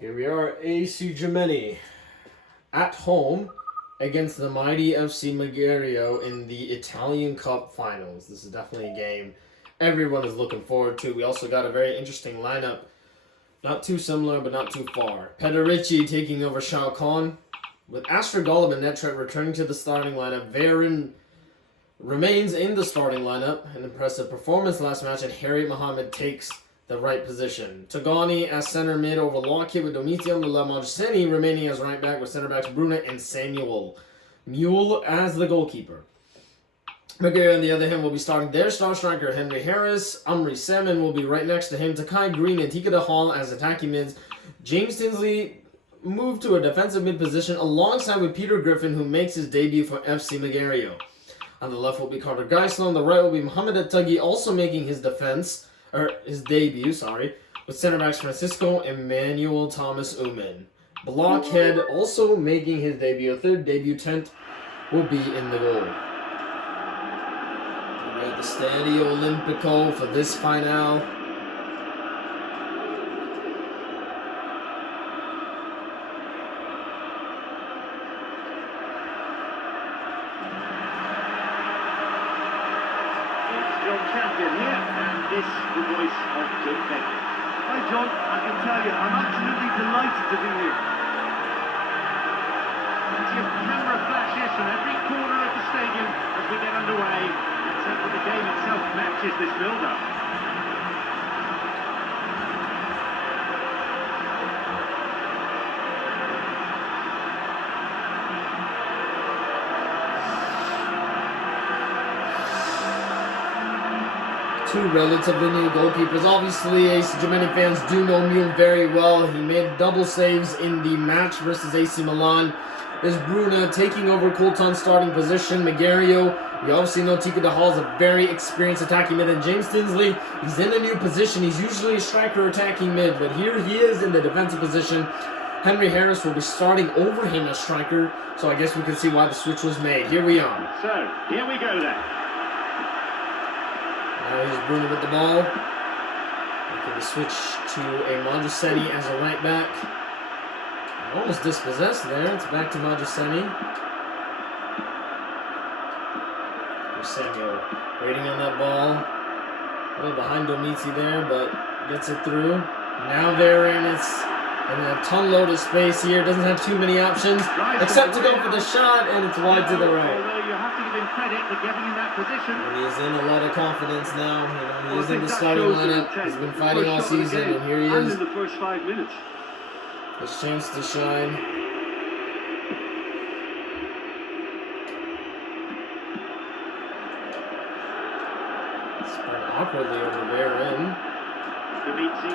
Here we are, AC Gemini at home against the mighty FC Magerio in the Italian Cup finals. This is definitely a game everyone is looking forward to. We also got a very interesting lineup. Not too similar, but not too far. Pederici taking over Shao Kahn. With Asher Golub and Netret returning to the starting lineup, Veron remains in the starting lineup. An impressive performance last match, and Harry Mohammed takes the right position. Tagani as center mid over Lockheed with Domitian Lamagini remaining as right back with center backs Bruna and Samuel. Mule as the goalkeeper. Magerio, on the other hand, will be starting their star striker Henry Harris. Umri Salmon will be right next to him. Takai Green and Tika De Hall as attacking mids. James Tinsley moved to a defensive mid position alongside with Peter Griffin, who makes his debut for FC Magerio. On the left will be Carter Geisler. On the right will be Mohamed Attagi, also making his debut, with center backs Francisco Emmanuel Thomas Uman. Blockhead also making his debut. A third debutant will be in the goal. We're at the Stadio Olimpico for this final. Champion here, and this the voice of Jim Beckett. Hi John, I can tell you, I'm absolutely delighted to be here. Plenty of camera flashes from every corner of the stadium as we get underway. Let's hope that the game itself matches this build-up. Two relatively new goalkeepers. Obviously, AC Gemini fans do know Mule very well. He made double saves in the match versus AC Milan. There's Bruna taking over Colton's starting position. Magerio, we obviously know Tika De Hall is a very experienced attacking mid. And James Tinsley, he's in a new position. He's usually a striker attacking mid, but here he is in the defensive position. Henry Harris will be starting over him as striker, so I guess we can see why the switch was made. Here we are. So, here we go then. Now here's Bruno with the ball. Making the switch to a Magerio as a right back. Almost dispossessed there. It's back to Magerio. Here's Samuel waiting on that ball. A little behind Domiti there, but gets it through. Now Veron is in a ton load of space here. Doesn't have too many options except to go for the shot, and it's wide to the right. Although you have to give him credit for getting in that position. And he's in a lot of confidence now. He's in the starting lineup. He's been fighting all season, and here he is. In the first 5 minutes. His chance to shine. Spun awkwardly over Veron. Dimitri.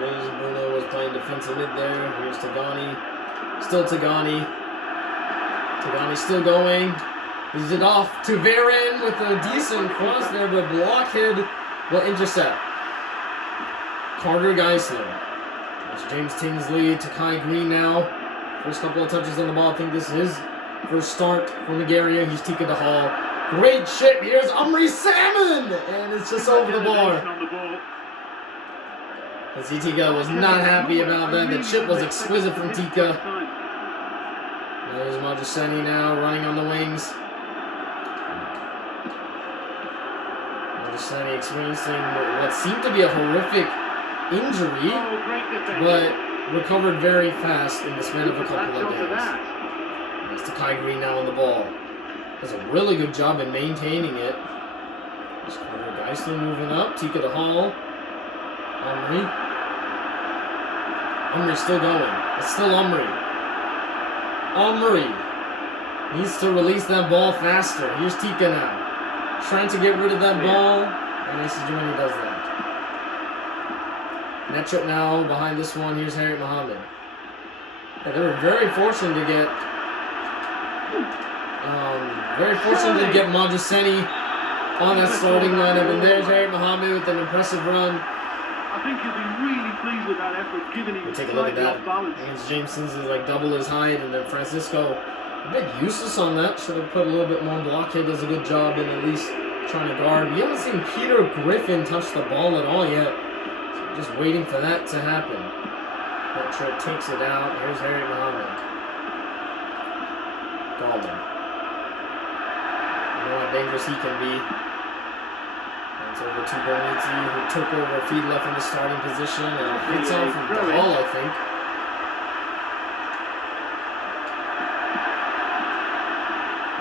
Bruno was playing defensive mid there. Here's Tagani. Still Tagani. Tagani still going. He's it off to Veron with a decent cross there, but Blockhead will intercept. Carter Geisler. There's James Tinsley. Takai Green now. First couple of touches on the ball. I think this is his first start for Magerio. Here's Tika De Hall. Great chip. Here's Umri Salmon. And it's just over the bar. And Tika was not happy about that. The chip was exquisite from Tika. There's Magerio now running on the wings. Magerio experiencing what seemed to be a horrific injury, but recovered very fast in the span of a couple of days. There's Takai Green now on the ball. Does a really good job in maintaining it. There's Carter Geisler moving up. Tika De Hall. Umri's still going. It's still Umri. Umri needs to release that ball faster. Here's Tika now. Trying to get rid of that ball. And AC Gemini does that. Netret now behind this one. Here's Harry Mohammed. Yeah, they were very fortunate to get Magerio on that starting lineup. And there's Harry Mohammed with an impressive run. I think he'll be really pleased with that effort, given he was take a look at slightly that. off balance. Against James Tinsley, like double his height, and then Francisco a bit useless on that. Should have put a little bit more. Blockhead does a good job in at least trying to guard. We haven't seen Peter Griffin touch the ball at all yet. So just waiting for that to happen. Petra takes it out. Here's Harry Mohammed. Golden. You know how dangerous he can be. It's over to Bonizzi, who took over feet left in the starting position and hits off from the ball, I think.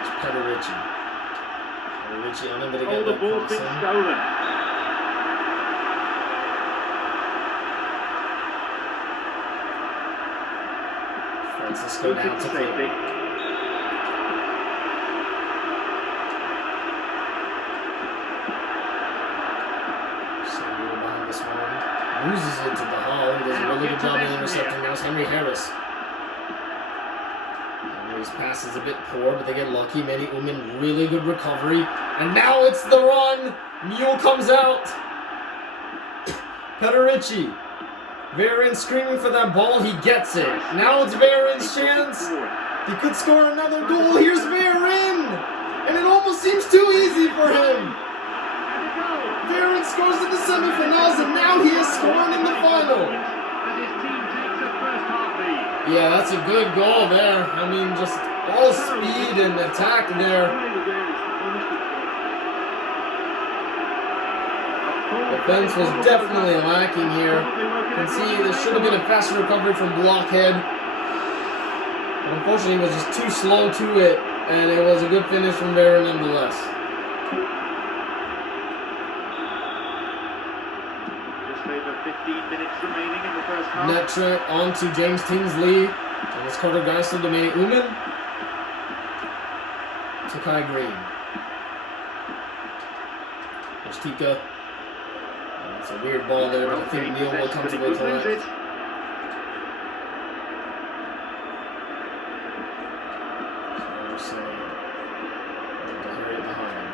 It's Peterici. Peterici unable to get the that ball's cross been in. stolen. Francisco down to safety. Samuel behind this one. Loses it to the Hall. He does a really good job of intercepting. Now it's Henry Harris. Henry's pass is a bit poor, but they get lucky. Manny Uman, really good recovery. And now it's the run. Mule comes out. Peterici. Veron screaming for that ball, he gets it. Now it's Veron's chance. He could score another goal. Here's Veron! And it almost seems too easy for him. Veron scores in the semifinals, and now he is scoring in the final. Yeah, that's a good goal there. I mean, just all speed and attack there. Defense was definitely lacking here. You can see there should have been a faster recovery from Blockhead. Unfortunately, he was just too slow to it, and it was a good finish from Veron nonetheless. Just over 15 minutes remaining in the first half. Net trick on to James Tinsley. And it's Carter Geisler to Manny Uman. To Kai Green. There's Tika. It's a weird ball there, but I think Neil will comfortably collect. So, Harry behind.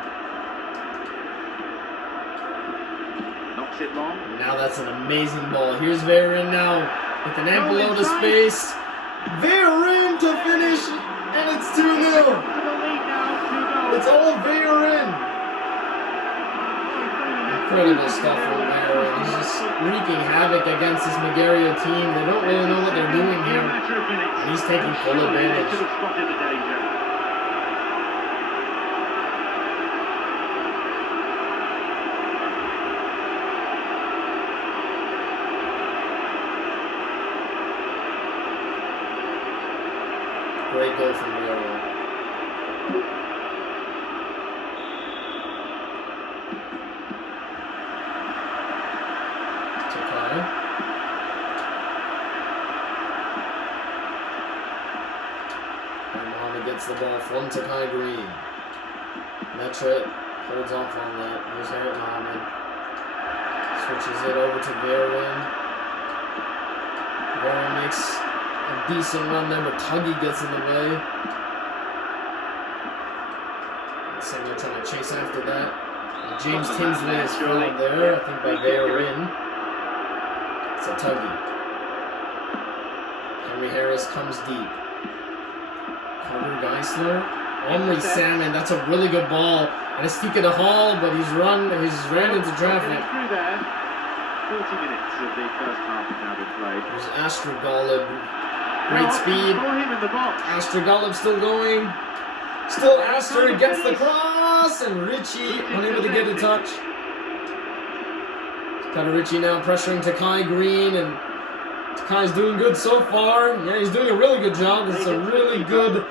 Knocks it long. And now that's an amazing ball. Here's Veron now with an ample load of space. Veron to finish, and it's 2-0. It's all Veron. Incredible stuff from Magerio. He's just wreaking havoc against this Magerio team. They don't really know what they're doing here. And he's taking full advantage. Great goal from Magerio. Gets the ball from Kai Green. Metra holds off on that. Here's Harry Mohammed. Switches it over to Veron. Veron makes a decent run there, but Tuggy gets in the way. Samuel trying to chase after that. And James Tinsley is fouled there, I think by Veron. It's a Tuggy. Henry Harris comes deep. Carter Geisler, Omri Salmon, that's a really good ball. And it's Tika to Hall, but he's ran into traffic. Through there. 40 minutes of the first half have now been played. There's Astra Golub. Great speed. Astra Golub still going. Still Astra gets the cross, and Richie unable to get a touch. Peterici now pressuring Kai Green, and Kai's doing good so far. Yeah, he's doing a really good job. It's a really good,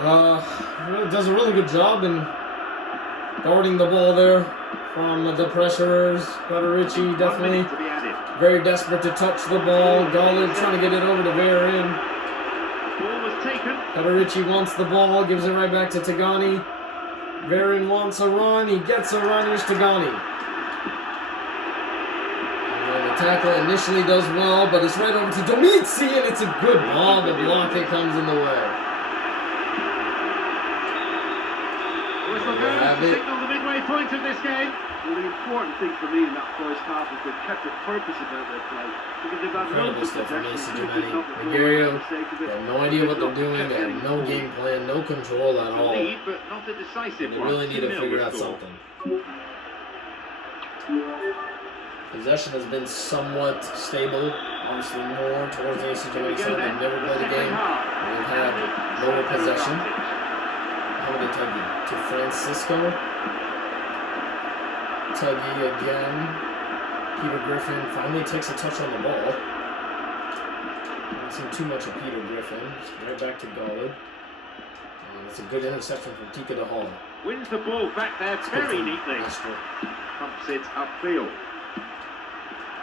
does a really good job in guarding the ball there from the pressurers. Peterici definitely very desperate to touch the ball. Golub trying to get it over to Veron. Ball was taken. Peterici wants the ball, gives it right back to Tagani. Veron wants a run, he gets a run, here's Tagani. Tackle initially does well, but it's right over to Domitzi, and it's a good ball, but Blockhead comes in the way. Whistle goes to signal the midway point of this game. Well, the important thing for me in that first half is they've kept a purpose about their play. Because they've got Incredible loads of stuff from possession. AC Gemini. Magerio, they have no idea what they're doing. They have no game plan, no control at all. Lead, but not a decisive They one. really need to 2-0 figure out score. something. Possession has been somewhat stable, obviously more towards the AC Gemini side. They've never played a game. They've had lower possession. Hamid Tuggy to Francisco. Tuggy again. Peter Griffin finally takes a touch on the ball. Haven't seen too much of Peter Griffin. Just right back to Golub. And it's a good interception from Tika de Hall. Wins the ball back there very neatly. Pumps it upfield.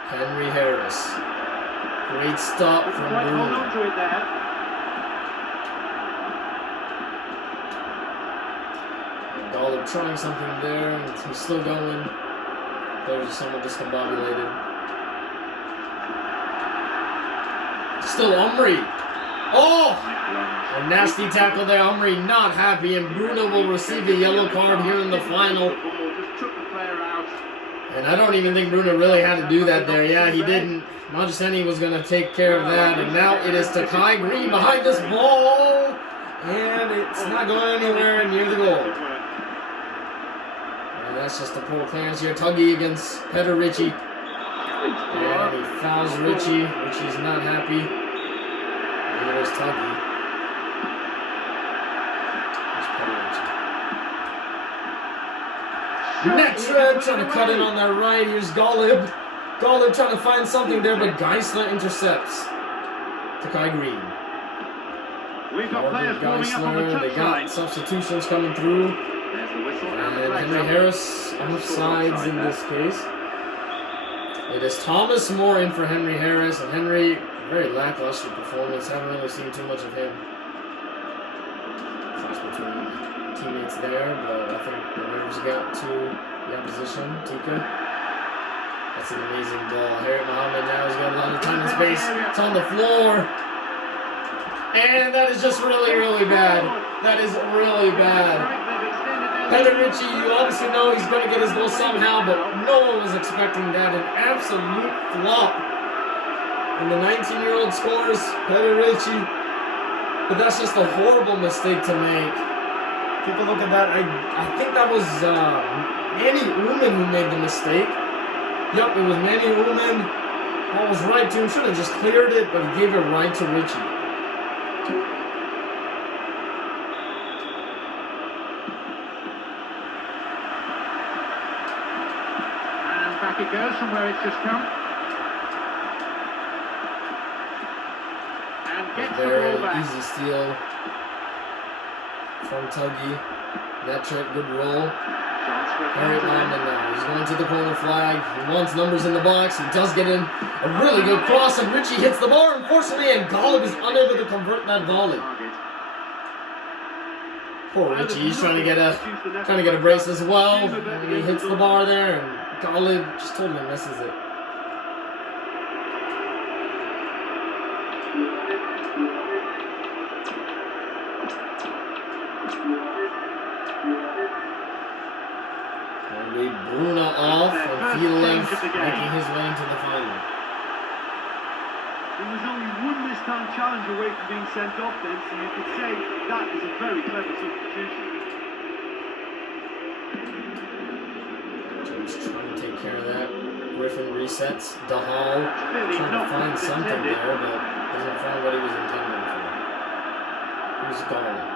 Henry Harris. Great stop from Hold on Bruno. to it there. Golub trying something there, and he's still going. Players are somewhat discombobulated. Still Omri. Oh! A nasty tackle there. Omri not happy, and Bruno will receive a yellow card here in the final. Just took the player out. And I don't even think Bruno really had to do that there. Yeah, he didn't. Magerio was going to take care of that, and now it is Takai Green behind this ball, and it's not going anywhere near the goal. And that's just a poor clearance here. Tuggy against Peter Ritchie. And he fouls Ritchie. Ritchie's not happy. Neither is Tuggy. There's Peter Ritchie. Netra trying to cut in on the right. Here's Golub. Golub trying to find something there, but Geisler intercepts. Takai Green. We've got players warming up on the Geisler. They got touchline. substitutions coming through. There's the whistle and the And flag Henry up. Harris offsides in this case. It is Thomas Moore in for Henry Harris, and Henry, very lackluster performance. Haven't really seen too much of him. Clash between teammates there, but I think the Rivers got to the opposition. Tika. That's an amazing ball. Harry Mohammed now has got a lot of time and space. It's on the floor. And that is just really, really bad. That is really bad. Peter Ritchie, you obviously know he's going to get his goal somehow, but no one was expecting that. An absolute flop. And the 19-year-old scores, Peter Ritchie. But that's just a horrible mistake to make. Take a look at that. I think that was Manny Uman who made the mistake. Yep, it was Manny Uman. Ball was right to him. Should have just cleared it, but he gave it right to Ritchie. Back it goes from where it's just come. And gets the Very ball back. easy steal from Tuggy. That trick, good roll. Harry Lyman now. He's going to the corner flag. He wants numbers in the box. He does get in a really good cross, and Ritchie hits the bar, unfortunately, and Golub is unable to convert that volley. Poor Ritchie. He's trying to get a brace as well. And he hits the bar there, and Golub just totally misses it. And we Bruno off, and Fielef making his way into the final. He was only one missed time challenge away from being sent off then, so you could say that is a very clever substitution. James trying to take care of that. Griffin resets. Dahal trying to find something there, but doesn't find what he was intending for. Who's Golub?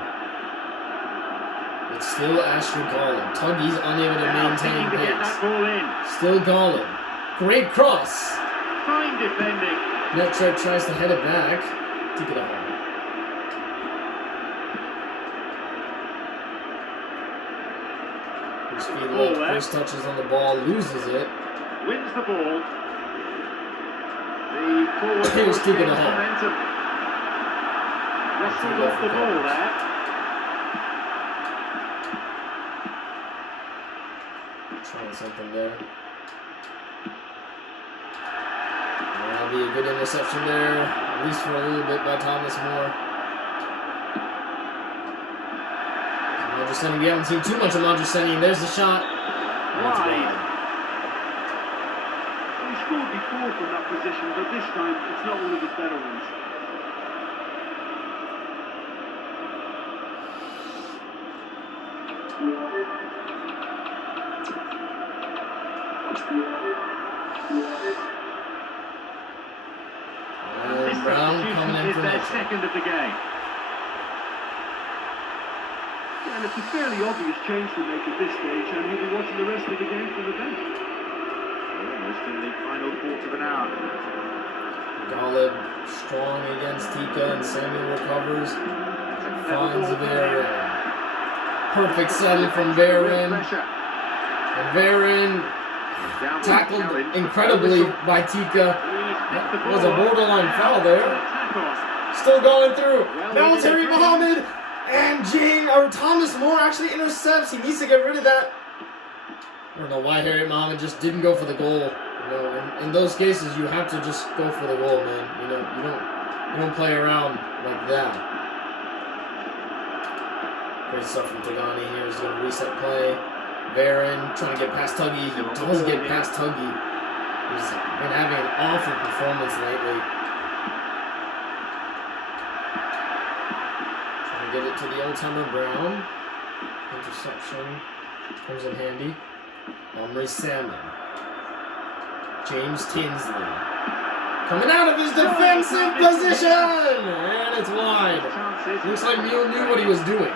It's still Asher Golub. Tuggy's unable to maintain To get that pace. ball in. Still Golub. Great cross. Fine defending. Netra tries to head it back. Take it out. First touches on the ball, loses it. Wins the ball. The forward Here's gains Tika de Hall. momentum. Wrestled off the ball there. Trying something there. That'll be a good interception there, at least for a little bit by Thomas Moore. Magerio, we haven't seen too much of Magerio. There's the shot. Wide. scored before from that position, but this time it's not one of his better ones. This substitution is their second of the game. And it's a fairly obvious change to make at this stage, and he'll be watching the rest of the game from the bench. Almost in the final quarter of an hour. Golub strong against Tika, and Samuel recovers. Finds Verin. Perfect settle from Verin. And Verin tackled incredibly by Tika. That was a borderline foul there. Still going through. Now Terry Mohammed. And Thomas Moore actually intercepts. He needs to get rid of that. I don't know why Harry Mohammed just didn't go for the goal. You know, in those cases, you have to just go for the goal, man. You know, you don't play around like that. Great stuff from Tagani here. He's going to reset play. Verin trying to get past Tuggy. He does get past Tuggy. He's been having an awful performance lately. Get it to the old-timer Brown. Interception. Comes in handy. Omri Salmon. James Tinsley. Coming out of his defensive position! And it's wide. Looks like Mule knew what he was doing.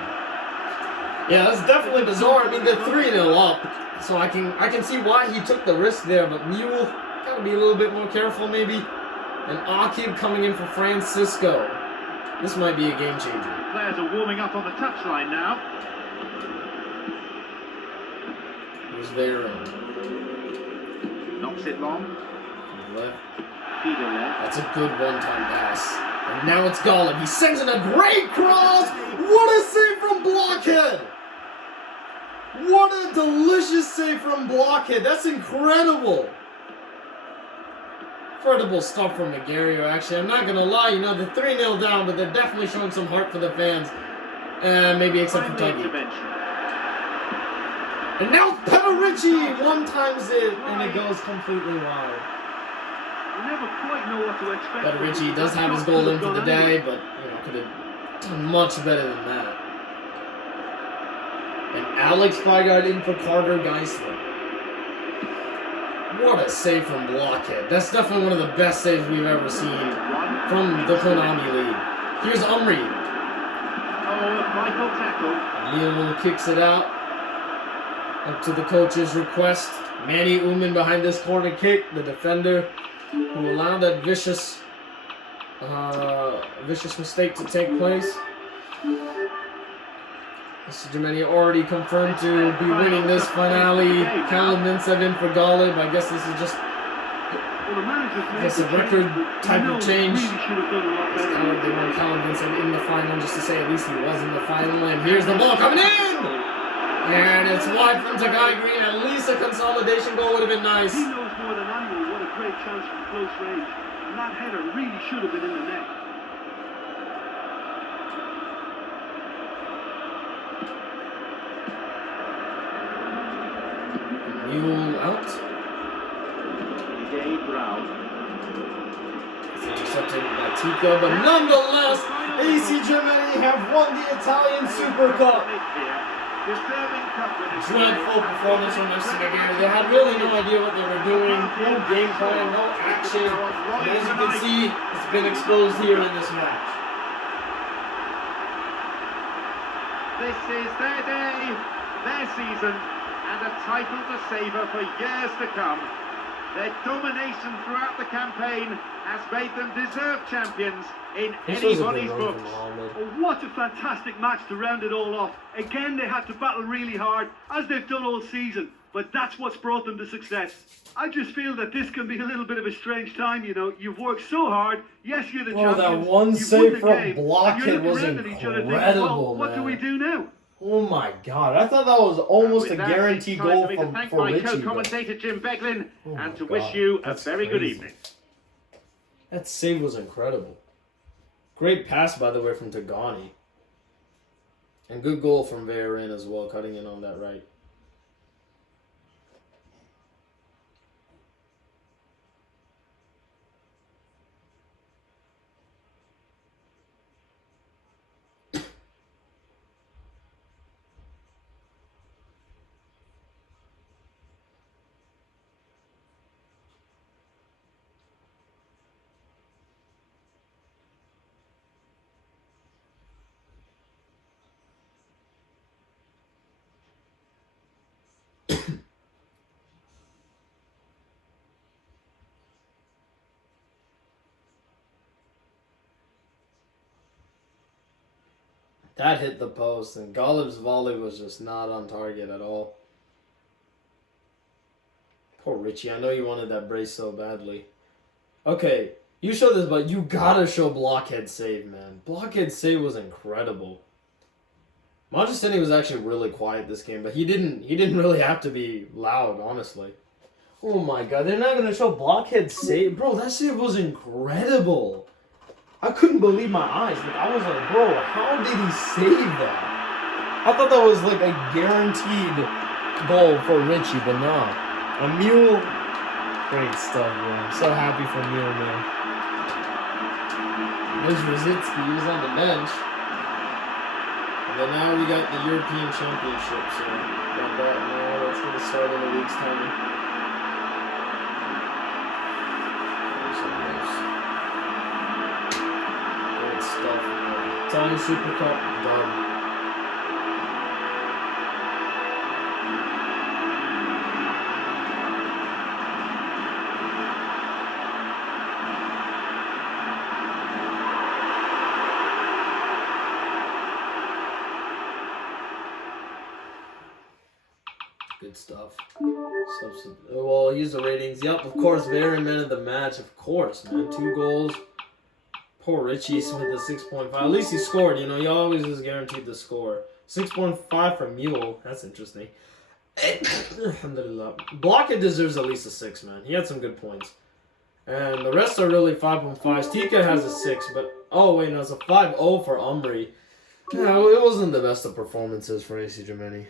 Yeah, that's definitely bizarre. I mean, they're 3-0 up. So I can see why he took the risk there, but Mule gotta be a little bit more careful maybe. And Akib coming in for Francisco. This might be a game changer. Players are warming up on the touchline now. Here's Verin. Knocks it long. Left. Peter left. That's a good one-time pass. And now it's Golub. He sends in a great cross. What a save from Blockhead! What a delicious save from Blockhead. That's incredible. Incredible stuff from Magerio, actually. I'm not going to lie, you know, they're 3-0 down, but they're definitely showing some heart for the fans. Maybe except for Tuggy. And now Peverici one-times it, and it goes completely wide. You never quite know what to expect. Peverici does have his goal in for the day, but, you know, could have done much better than that. And Alex Frygard in for Carter Geisler. What a save from Blockhead. That's definitely one of the best saves we've ever seen from the Konami League. Here's Umri. Oh, Michael tackle. Neil kicks it out. Up to the coach's request. Manny Uman behind this corner kick. The defender who allowed that vicious mistake to take place. Mr. Gemini already confirmed to be winning this finale. Callum Mintzev in for Golub. I guess this is just a record type of change. They want Callum Mintzev in the final just to say at least he was in the final. And here's the ball coming in! And it's wide from Takai Green. At least a consolidation goal would have been nice. He knows more than anyone what a great chance from close range. And that header really should have been in the net. Mule out. Brown. It's intercepted by Tika, but nonetheless, AC Gemini have won the Italian Supercup. Dreadful performance from FC Magerio. They had really no idea what they were doing. No game plan, no action. And as you can see, it's been exposed here in this match. This is their day, their season, and a title to savour for years to come. Their domination throughout the campaign has made them deserved champions in anybody's books. Oh, what a fantastic match to round it all off. Again, they had to battle really hard, as they've done all season, but that's what's brought them to success. I just feel that this can be a little bit of a strange time, you know. You've worked so hard. Yes, you're the champions. That one You've save won the from game, Blockhead and you're was looking around at each other thinking, incredible, well, what do we man. do now? Oh my god, I thought that was almost a guaranteed goal to thank for my Richie. co-commentator Jim Beglin Oh and my to wish God, you a that's very good crazy. evening. That save was incredible. Great pass, by the way, from Tagani. And good goal from Verin as well, cutting in on that right. That hit the post, and Golub's volley was just not on target at all. Poor Richie, I know you wanted that brace so badly. Okay, you show this, but you gotta show blockhead save, man. Blockhead save was incredible. Magerio was actually really quiet this game, but he didn't really have to be loud, honestly. Oh my god, they're not gonna show blockhead save? Bro, that save was incredible. I couldn't believe my eyes. Like, I was like, bro, how did he save that? I thought that was like a guaranteed goal for Richie, but no. A Mule, great stuff, bro. I'm so happy for Mule, man. There's Rosicki, he was on the bench. And then now we got the European Championship, so got that now. That's going to start in a week's time. Great stuff. Italian Supercup, done. Good stuff. Well, use the ratings. Yep, of course. Very man of the match. Of course, man. 2 goals. Poor Richie with the 6.5. At least he scored. You know, he always is guaranteed to score. 6.5 for Mule. That's interesting. Alhamdulillah. Blockett deserves at least a 6, man. He had some good points. And the rest are really 5.5s. Tika has a 6, but... Oh, wait, no. It's a 5-0 for Umbri. Yeah, it wasn't the best of performances for AC Gemini.